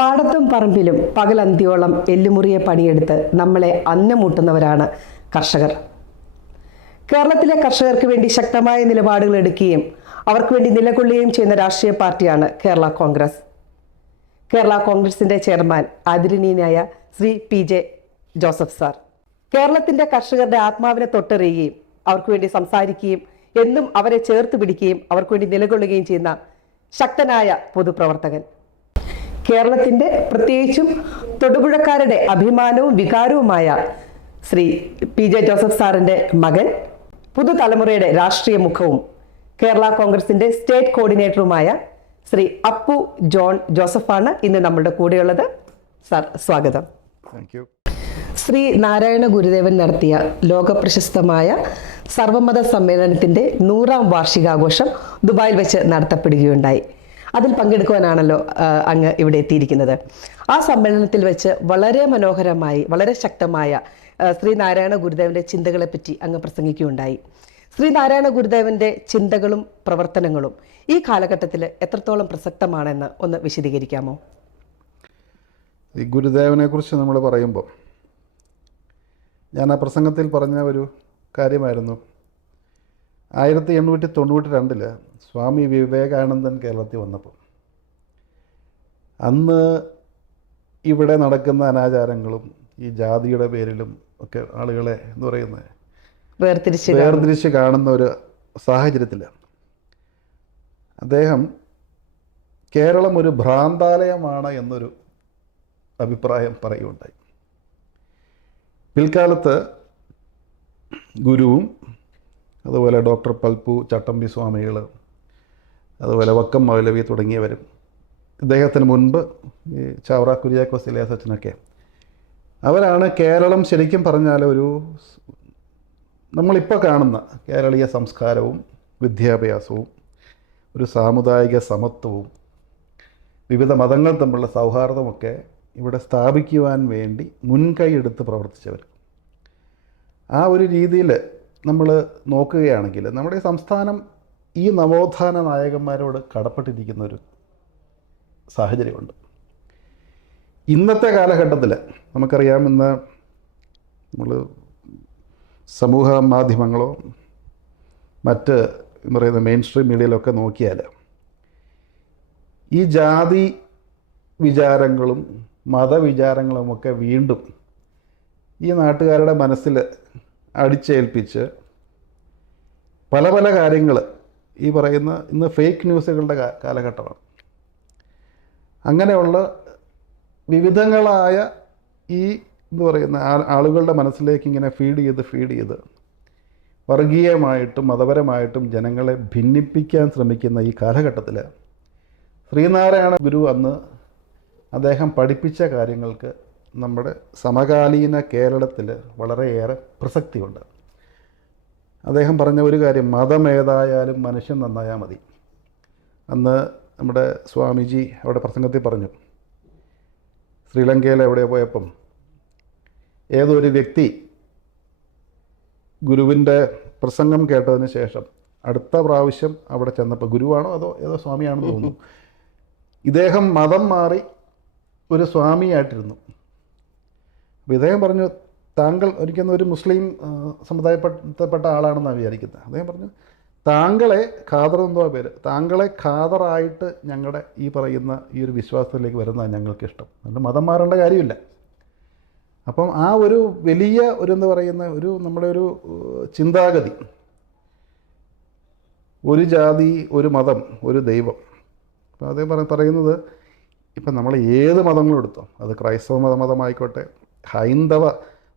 പാടത്തും പറമ്പിലും പകലന്തിയോളം എല്ലുമുറിയെ പണിയെടുത്ത് നമ്മളെ അന്നമൂട്ടുന്നവരാണ് കർഷകർ. കേരളത്തിലെ കർഷകർക്ക് വേണ്ടി ശക്തമായ നിലപാടുകൾ എടുക്കുകയും അവർക്ക് വേണ്ടി നിലകൊള്ളുകയും ചെയ്യുന്ന രാഷ്ട്രീയ പാർട്ടിയാണ് കേരള കോൺഗ്രസ്. കേരള കോൺഗ്രസിന്റെ ചെയർമാൻ ആദരണീയനായ ശ്രീ PJ ജോസഫ് സാർ കേരളത്തിന്റെ കർഷകരുടെ ആത്മാവിനെ തൊട്ടറിയുകയും അവർക്ക് വേണ്ടി സംസാരിക്കുകയും എന്നും അവരെ ചേർത്ത് പിടിക്കുകയും അവർക്ക് വേണ്ടി നിലകൊള്ളുകയും ചെയ്യുന്ന ശക്തനായ പൊതുപ്രവർത്തകൻ. കേരളത്തിന്റെ പ്രത്യേകിച്ചും തൊടുപുഴക്കാരുടെ അഭിമാനവും വികാരവുമായ ശ്രീ PJ ജോസഫ് സാറിന്റെ മകൻ, പുതുതലമുറയുടെ രാഷ്ട്രീയ മുഖവും കേരള കോൺഗ്രസിന്റെ സ്റ്റേറ്റ് കോർഡിനേറ്ററുമായ ശ്രീ അപ്പു ജോൺ ജോസഫാണ് ഇന്ന് നമ്മളുടെ കൂടെയുള്ളത്. സാർ, സ്വാഗതം. ശ്രീ നാരായണ ഗുരുദേവൻ നടത്തിയ ലോകപ്രശസ്തമായ സർവമത സമ്മേളനത്തിന്റെ 100ാം വാർഷികാഘോഷം ദുബായിൽ വെച്ച് നടത്തപ്പെടുകയുണ്ടായി. അതിൽ പങ്കെടുക്കുവാനാണല്ലോ അങ്ങ് ഇവിടെ എത്തിയിരിക്കുന്നത്. ആ സമ്മേളനത്തിൽ വെച്ച് വളരെ മനോഹരമായി, വളരെ ശക്തമായ ശ്രീ നാരായണ ഗുരുദേവന്റെ ചിന്തകളെ പറ്റി അങ്ങ് പ്രസംഗിക്കുകയുണ്ടായി. ശ്രീ നാരായണ ഗുരുദേവന്റെ ചിന്തകളും പ്രവർത്തനങ്ങളും ഈ കാലഘട്ടത്തിൽ എത്രത്തോളം പ്രസക്തമാണെന്ന് ഒന്ന് വിശദീകരിക്കാമോ? ഈ ഗുരുദേവനെ കുറിച്ച് നമ്മൾ പറയുമ്പോൾ ഞാൻ ആ പ്രസംഗത്തിൽ പറഞ്ഞ ഒരു കാര്യമായിരുന്നു, 1892 സ്വാമി വിവേകാനന്ദൻ കേരളത്തിൽ വന്നപ്പോൾ അന്ന് ഇവിടെ നടക്കുന്ന അനാചാരങ്ങളും ഈ ജാതിയുടെ പേരിലും ഒക്കെ ആളുകളെ എന്താ പറയുന്നത് വേർതിരിച്ച് കാണുന്ന ഒരു സാഹചര്യത്തിൽ അദ്ദേഹം കേരളം ഒരു ഭ്രാന്താലയമാണ് എന്നൊരു അഭിപ്രായം പറയുകയുണ്ടായി. പിൽക്കാലത്ത് ഗുരുവും അതുപോലെ ഡോക്ടർ പൽപ്പു ചട്ടമ്പി സ്വാമികൾ, അതുപോലെ വക്കം മൗലവി തുടങ്ങിയവരും, ഇദ്ദേഹത്തിന് മുൻപ് ഈ ചാവറ കുര്യാക്കോസ് ഇലയാസച്ചനൊക്കെ, അവരാണ് കേരളം ശരിക്കും പറഞ്ഞാൽ ഒരു നമ്മളിപ്പോൾ കാണുന്ന കേരളീയ സംസ്കാരവും വിദ്യാഭ്യാസവും ഒരു സാമുദായിക സമത്വവും വിവിധ മതങ്ങൾ തമ്മിലുള്ള സൗഹാർദ്ദമൊക്കെ ഇവിടെ സ്ഥാപിക്കുവാൻ വേണ്ടി മുൻകൈ എടുത്ത് പ്രവർത്തിച്ചവർ. ആ ഒരു രീതിയിൽ നമ്മൾ നോക്കുകയാണെങ്കിൽ നമ്മുടെ സംസ്ഥാനം ഈ നവോത്ഥാന നായകന്മാരോട് കടപ്പെട്ടിരിക്കുന്ന ഒരു സാഹചര്യമുണ്ട്. ഇന്നത്തെ കാലഘട്ടത്തിൽ നമുക്കറിയാം, ഇന്ന് നമ്മൾ സമൂഹ മാധ്യമങ്ങളോ മറ്റ് പറയുന്ന മെയിൻ സ്ട്രീം മീഡിയയിലൊക്കെ നോക്കിയാൽ ഈ ജാതി വിചാരങ്ങളും മതവിചാരങ്ങളുമൊക്കെ വീണ്ടും ഈ നാട്ടുകാരുടെ മനസ്സിൽ അടിച്ചേൽപ്പിച്ച് പല പല കാര്യങ്ങൾ ഈ പറയുന്ന ഇന്ന് ഫേക്ക് ന്യൂസുകളുടെ കാലഘട്ടമാണ്. അങ്ങനെയുള്ള വിവിധങ്ങളായ ഈ എന്താ പറയുന്ന ആളുകളുടെ മനസ്സിലേക്ക് ഇങ്ങനെ ഫീഡ് ചെയ്ത് വർഗീയമായിട്ടും മതപരമായിട്ടും ജനങ്ങളെ ഭിന്നിപ്പിക്കാൻ ശ്രമിക്കുന്ന ഈ കാലഘട്ടത്തിൽ ശ്രീനാരായണ ഗുരു അന്ന് അദ്ദേഹം പഠിപ്പിച്ച കാര്യങ്ങൾക്ക് നമ്മുടെ സമകാലീന കേരളത്തിൽ വളരെയേറെ പ്രസക്തിയുണ്ട്. അദ്ദേഹം പറഞ്ഞ ഒരു കാര്യം, മതമേതായാലും മനുഷ്യൻ നന്നായാൽ മതി. അന്ന് നമ്മുടെ സ്വാമിജി അവിടെ പ്രസംഗത്തിൽ പറഞ്ഞു, ശ്രീലങ്കയിൽ എവിടെ പോയപ്പം ഏതൊരു വ്യക്തി ഗുരുവിൻ്റെ പ്രസംഗം കേട്ടതിന് ശേഷം അടുത്ത പ്രാവശ്യം അവിടെ ചെന്നപ്പോൾ, ഗുരുവാണോ ഏതോ സ്വാമിയാണെന്ന് തോന്നുന്നു, ഇദ്ദേഹം മതം മാറി ഒരു സ്വാമിയായിട്ടിരുന്നു. അപ്പോൾ ഇദ്ദേഹം പറഞ്ഞു, താങ്കൾ ഒരിക്കലും ഒരു മുസ്ലിം സമുദായപ്പെട്ട ആളാണെന്നാണ് വിചാരിക്കുന്നത്. അദ്ദേഹം പറഞ്ഞു, താങ്കളെ ഖാദർ എന്തോ പേര്, താങ്കളെ ഖാദറായിട്ട് ഞങ്ങളുടെ ഈ പറയുന്ന ഈ ഒരു വിശ്വാസത്തിലേക്ക് വരുന്നതാണ് ഞങ്ങൾക്കിഷ്ടം. അതുകൊണ്ട് മതം മാറേണ്ട കാര്യമില്ല. അപ്പം ആ ഒരു വലിയ ഒരു എന്താ പറയുന്ന ഒരു നമ്മുടെ ഒരു ചിന്താഗതി, ഒരു ജാതി, ഒരു മതം, ഒരു ദൈവം. അപ്പോൾ അതേ പറയുന്നത്, ഇപ്പം നമ്മൾ ഏത് മതങ്ങളും എടുത്തോ, അത് ക്രൈസ്തവ മതമായിക്കോട്ടെ, ഹൈന്ദവ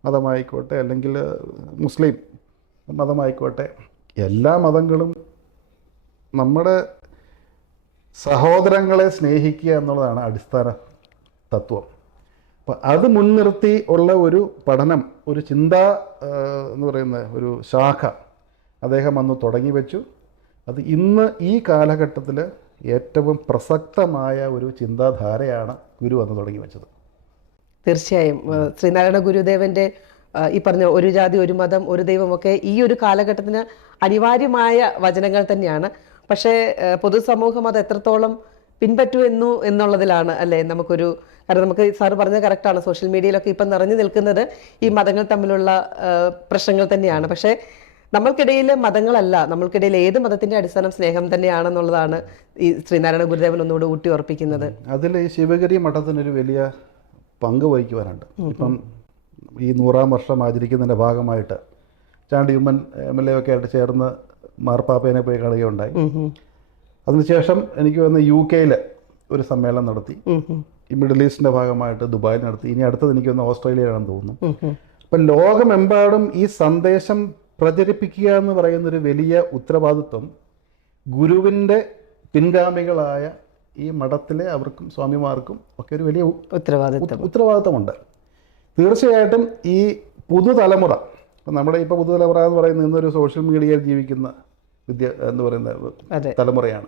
മതമായിക്കോട്ടെ, അല്ലെങ്കിൽ മുസ്ലിം മതമായിക്കോട്ടെ, എല്ലാ മതങ്ങളും നമ്മുടെ സഹോദരങ്ങളെ സ്നേഹിക്കുക എന്നുള്ളതാണ് അടിസ്ഥാന തത്വം. അപ്പം അത് മുൻനിർത്തി ഉള്ള ഒരു പഠനം, ഒരു ചിന്ത എന്ന് പറയുന്ന ഒരു ശാഖ അദ്ദേഹം അന്ന് തുടങ്ങി വെച്ചു. അത് ഇന്ന് ഈ കാലഘട്ടത്തിൽ ഏറ്റവും പ്രസക്തമായ ഒരു ചിന്താധാരയാണ് ഗുരു അന്ന് തുടങ്ങി വെച്ചത്. തീർച്ചയായും ശ്രീനാരായണ ഗുരുദേവന്റെ ഈ പറഞ്ഞ ഒരു ജാതി ഒരു മതം ഒരു ദൈവമൊക്കെ ഈ ഒരു കാലഘട്ടത്തിന് അനിവാര്യമായ വചനങ്ങൾ തന്നെയാണ്. പക്ഷേ പൊതുസമൂഹം അത് എത്രത്തോളം പിൻപറ്റൂ എന്നുള്ളതിലാണ് അല്ലേ നമുക്കൊരു, കാരണം നമുക്ക് സാറ് പറഞ്ഞത് കറക്റ്റാണ്, സോഷ്യൽ മീഡിയയിലൊക്കെ ഇപ്പം നിറഞ്ഞു നിൽക്കുന്നത് ഈ മതങ്ങൾ തമ്മിലുള്ള പ്രശ്നങ്ങൾ തന്നെയാണ്. പക്ഷേ നമ്മൾക്കിടയിൽ മതങ്ങളല്ല, നമ്മൾക്കിടയിൽ ഏത് മതത്തിന്റെ അടിസ്ഥാനം സ്നേഹം തന്നെയാണെന്നുള്ളതാണ് ഈ ശ്രീനാരായണ ഗുരുദേവൻ ഒന്നുകൂടെ ഊട്ടി ഉറപ്പിക്കുന്നത്. അതിൽ ഈ ശിവഗിരി മഠത്തിനൊരു വലിയ പങ്ക് വഹിക്കുവാനുണ്ട്. ഇപ്പം ഈ 100-ാം വർഷം ആചരിക്കുന്നതിൻ്റെ ഭാഗമായിട്ട് ചാണ്ടി ഉമ്മൻ MLA ഒക്കെ ആയിട്ട് ചേർന്ന് മാർപ്പാപ്പേനെ പോയി കാണുകയുണ്ടായി. അതിനുശേഷം എനിക്ക് വന്ന് UK ഒരു സമ്മേളനം നടത്തി. ഈ മിഡിൽ ഈസ്റ്റിൻ്റെ ഭാഗമായിട്ട് ദുബായിൽ നടത്തി. ഇനി അടുത്തത് എനിക്ക് വന്ന് ഓസ്ട്രേലിയയിലാണെന്ന് തോന്നുന്നു. അപ്പം ലോകമെമ്പാടും ഈ സന്ദേശം പ്രചരിപ്പിക്കുക എന്ന് പറയുന്നൊരു വലിയ ഉത്തരവാദിത്വം ഗുരുവിൻ്റെ പിൻഗാമികളായ ഈ മഠത്തിലെ അവർക്കും സ്വാമിമാർക്കും ഒക്കെ ഒരു വലിയ ഉത്തരവാദിത്വമുണ്ട്. തീർച്ചയായിട്ടും ഈ പുതുതലമുറ, ഇപ്പം നമ്മുടെ ഇപ്പോൾ പുതുതലമുറ എന്ന് പറയുന്നത് ഇന്നൊരു സോഷ്യൽ മീഡിയയിൽ ജീവിക്കുന്ന എന്ന് പറയുന്ന തലമുറയാണ്.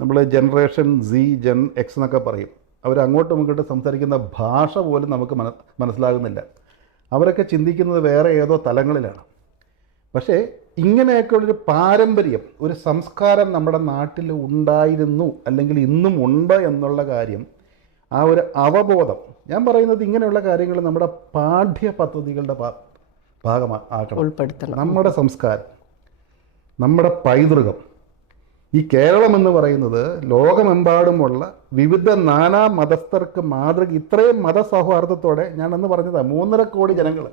നമ്മൾ ജനറേഷൻ Z, Gen X എന്നൊക്കെ പറയും. അവർ അങ്ങോട്ടും ഇങ്ങോട്ടും സംസാരിക്കുന്ന ഭാഷ പോലും നമുക്ക് മനസ്സിലാകുന്നില്ല. അവരൊക്കെ ചിന്തിക്കുന്നത് വേറെ ഏതോ തലങ്ങളിലാണ്. പക്ഷേ ഇങ്ങനെയൊക്കെയുള്ളൊരു പാരമ്പര്യം, ഒരു സംസ്കാരം നമ്മുടെ നാട്ടിൽ ഉണ്ടായിരുന്നു അല്ലെങ്കിൽ ഇന്നും ഉണ്ട് എന്നുള്ള കാര്യം, ആ ഒരു അവബോധം, ഞാൻ പറയുന്നത് ഇങ്ങനെയുള്ള കാര്യങ്ങൾ നമ്മുടെ പാഠ്യ പദ്ധതികളുടെ ഭാഗമാക്കണം, ഉൾപ്പെടുത്തണം. നമ്മുടെ സംസ്കാരം, നമ്മുടെ പൈതൃകം, ഈ കേരളം എന്ന് പറയുന്നത് ലോകമെമ്പാടുമുള്ള വിവിധ നാനാ മതസ്ഥർക്ക് മാതൃക. ഇത്രയും മതസൗഹാർദ്ദത്തോടെ, ഞാൻ അന്ന് പറഞ്ഞത് 3.5 കോടി ജനങ്ങൾ,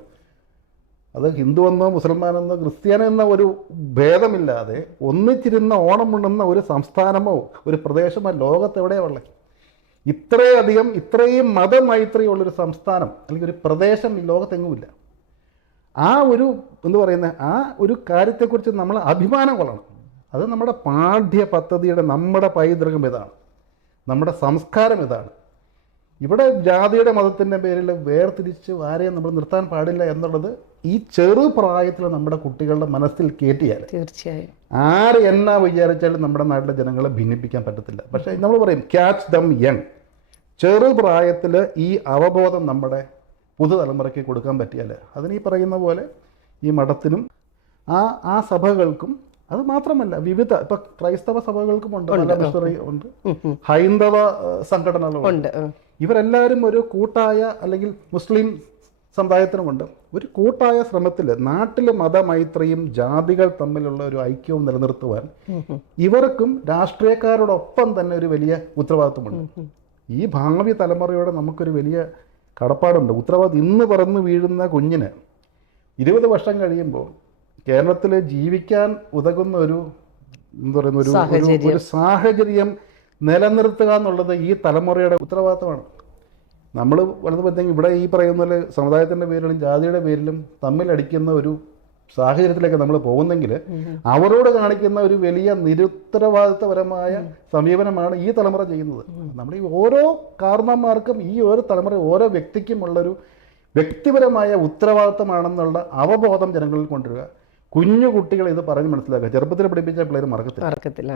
അത് ഹിന്ദുവെന്നോ മുസൽമാനെന്നോ ക്രിസ്ത്യാനെന്നോ ഒരു ഭേദമില്ലാതെ ഒന്നിച്ചിരുന്ന ഓണം ഉണ്ണുന്ന ഒരു സംസ്ഥാനമോ ഒരു പ്രദേശമോ ലോകത്തെവിടെയാണ് ഉള്ളത്? ഇത്രയും മതമൈത്രിയുള്ളൊരു സംസ്ഥാനം അല്ലെങ്കിൽ ഒരു പ്രദേശം ഈ ലോകത്തെങ്ങുമില്ല. ആ ഒരു ആ ഒരു കാര്യത്തെക്കുറിച്ച് നമ്മൾ അഭിമാനം കൊള്ളണം. അത് നമ്മുടെ പാഠ്യ പദ്ധതിയുടെ, നമ്മുടെ പൈതൃകം ഇതാണ്, നമ്മുടെ സംസ്കാരം ഇതാണ്. ഇവിടെ ജാതിയുടെ മതത്തിൻ്റെ പേരിൽ വേർതിരിച്ച് ആരെയും നമ്മൾ നിർത്താൻ പാടില്ല എന്നുള്ളത് ഈ ചെറുപ്രായത്തിൽ നമ്മുടെ കുട്ടികളുടെ മനസ്സിൽ കയറ്റിയാൽ തീർച്ചയായും ആര് എന്നാ വിചാരിച്ചാലും നമ്മുടെ നാട്ടിലെ ജനങ്ങളെ ഭിന്നിപ്പിക്കാൻ പറ്റത്തില്ല. പക്ഷേ നമ്മൾ പറയും ക്യാച്ച് ദം യങ്. ചെറുപ്രായത്തിൽ ഈ അവബോധം നമ്മുടെ പുതുതലമുറയ്ക്ക് കൊടുക്കാൻ പറ്റിയാൽ അതിന് ഈ പറയുന്ന പോലെ ഈ മഠത്തിനും ആ സഭകൾക്കും, അത് മാത്രമല്ല വിവിധ ഇപ്പം ക്രൈസ്തവ സഭകൾക്കുമുണ്ട്, മിഷണറി ഉണ്ട്, ഹൈന്ദവ സംഘടനകളുണ്ട്. ഇവരെല്ലാവരും ഒരു കൂട്ടായ, അല്ലെങ്കിൽ മുസ്ലിം സമുദായത്തിനുമുണ്ട്, ഒരു കൂട്ടായ ശ്രമത്തിൽ നാട്ടിൽ മതമൈത്രിയും ജാതികൾ തമ്മിലുള്ള ഒരു ഐക്യവും നിലനിർത്തുവാൻ ഇവർക്കും രാഷ്ട്രീയക്കാരോടൊപ്പം തന്നെ ഒരു വലിയ ഉത്തരവാദിത്വമുണ്ട്. ഈ ഭാവി തലമുറയോടെ നമുക്കൊരു വലിയ കടപ്പാടുണ്ട്, ഉത്തരവാദിത്വം. ഇന്ന് പറന്ന് വീഴുന്ന കുഞ്ഞിന് 20 വർഷം കഴിയുമ്പോൾ കേരളത്തിൽ ജീവിക്കാൻ ഉതകുന്ന ഒരു ഒരു സാഹചര്യം നിലനിർത്തുക എന്നുള്ളത് ഈ തലമുറയുടെ ഉത്തരവാദിത്തമാണ്. നമ്മൾ വളർന്നുമ്പോഴത്തേക്കും ഇവിടെ ഈ പറയുന്ന പോലെ സമുദായത്തിൻ്റെ പേരിലും ജാതിയുടെ പേരിലും തമ്മിലടിക്കുന്ന ഒരു സാഹചര്യത്തിലേക്ക് നമ്മൾ പോകുന്നെങ്കിൽ അവരോട് കാണിക്കുന്ന ഒരു വലിയ നിരുത്തരവാദിത്വപരമായ സമീപനമാണ് ഈ തലമുറ ചെയ്യുന്നത്. നമ്മൾ ഈ ഓരോ കാരണന്മാർക്കും ഈ ഓരോ തലമുറ ഓരോ വ്യക്തിക്കുമുള്ളൊരു വ്യക്തിപരമായ ഉത്തരവാദിത്തമാണെന്നുള്ള അവബോധം ജനങ്ങളിൽ കൊണ്ടുവരിക. കുഞ്ഞു കുട്ടികളെ ഇത് പറഞ്ഞ് മനസ്സിലാക്കുക. ചെറുപ്പത്തിൽ പഠിപ്പിച്ച പിള്ളേർ മറക്കത്തില്ല.